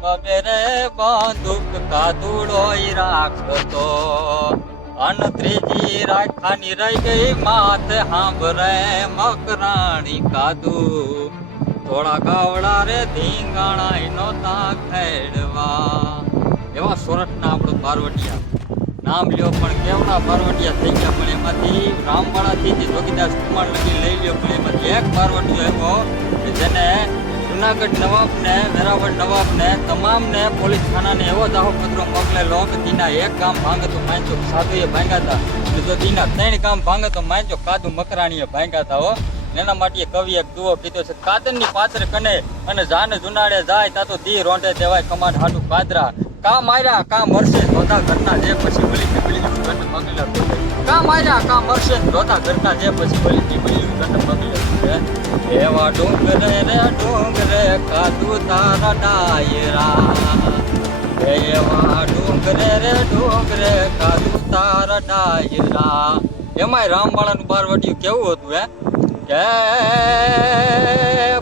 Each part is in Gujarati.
પગરે બંદૂક કાદુડોય રાખતો અન ત્રીજી રાખવાની રહી ગઈ માથે હાંભરે મકરાણી કાદુ થોડા ગાવડા રે ધીંગાણા નોતા ખેડવા એવા સોરઠના આપણો બારવટિયા નામ લ્યો પણ કેવડા બારવટિયા થઈ ગયા પણ એમાંથી રામવાળાથી જોગીદાસ કુમાર લગી લઈ લ્યો પણ એમાંથી એક બારવટિયો એવો કે જેને જુનાગઢ નવાબને વેરાવળ નવાબને તમામને પોલીસ થાનાને એવો દાહો પત્રો મોકલેલો કે દીના એક ગામ ભાંગે તો માંચો સાધુએ ભાંગ્યા હતા જો દીના 3 ગામ ભાંગે તો માંચો કાદુ મકરાણીએ ભાંગ્યા હતા હો એના માટે કવિ એક દુઓ કીધો છે કાદરની પાત્ર કને અને જાને જુનાડે જાય તા તો દી રોંઢે દેવાય કમાડ હાટુ કાદરા કા માર્યા કા મરશે ધોતા ઘરના જે પછી બળી ગંઢ મગલો કા માર્યા કા મરશે ધોતા ઘરના જે પછી બળી ગંઢ મગલો એવા ડુંગરે રે ડુંગરે કાદુ તારા ડાયરા એવા ડુંગરે રે ડુંગરે કાદુ તારા ડાયરા એમાંય રામવાળાનું બારવટિયું કેવું હતું કે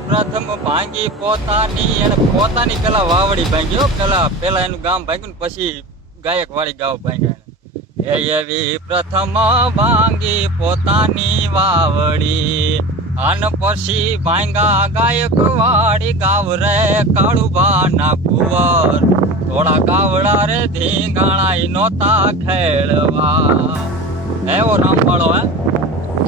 પ્રથમ ભાંગી પોતાની અને પોતાની પેલા વાવડી ભાંગી પેલા એનું ગામ ભાંગ્યું ને પછી ગાયકવાડી ગાવ ભાંગ્યા એવી પ્રથમ ભાંગી પોતાની વાવડી અને પછી ભાંગા ગાયકવાડી ગાવ રે કાળુબા ના કુંવર થોડા ગાવડા રે ધીંગાણા નોતા ખેડવા એવો રામવાળો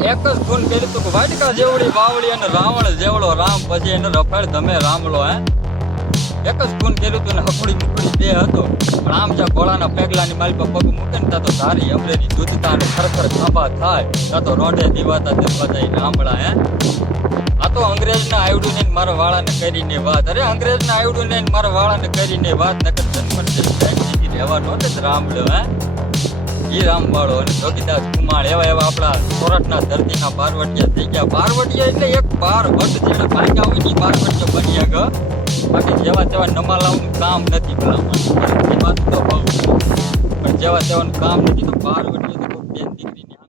એક જ ખૂન કર્યું તું કે વાટકા જેવડી બાવળી અને રાવણ જેવડો રામ પછી એને રફેડ ધમે રામલો એક જ ખૂન કર્યું તું ને હકડી મુકડી બે હતો પણ આમ જ્યાં ઘોડાના પેગલાની માલ પર પગ મૂકે ને ત્યાં તો ધારી અમરેલી દૂધતા ને ખરખર ખાંભા થાય ત્યાં તો રોડે દીવાતા જાય રામળા આ તો અંગ્રેજના આવડું ને મારા વાળાને કરીને વાત અરે અંગ્રેજના આવડું ને મારા વાળાને કરીને વાત નકર જન્મ રહેવા નહોતે જ રામલો ઈ રામવાળો અને જોગીદાસ કુમાર એવા આપણા સોરઠના ધરતીના બારવટિયા થઈ ગયા બારવટિયા એટલે એક બારવટ જેને ભાગ્યા હોય ને બારવટિયા બન્યા ગ બાકી જેવા તેવા નમાલાઓનું કામ નથી ભલામણ વાત તો બહુ પણ જેવા તેવાનું કામ નથી તો બારવટ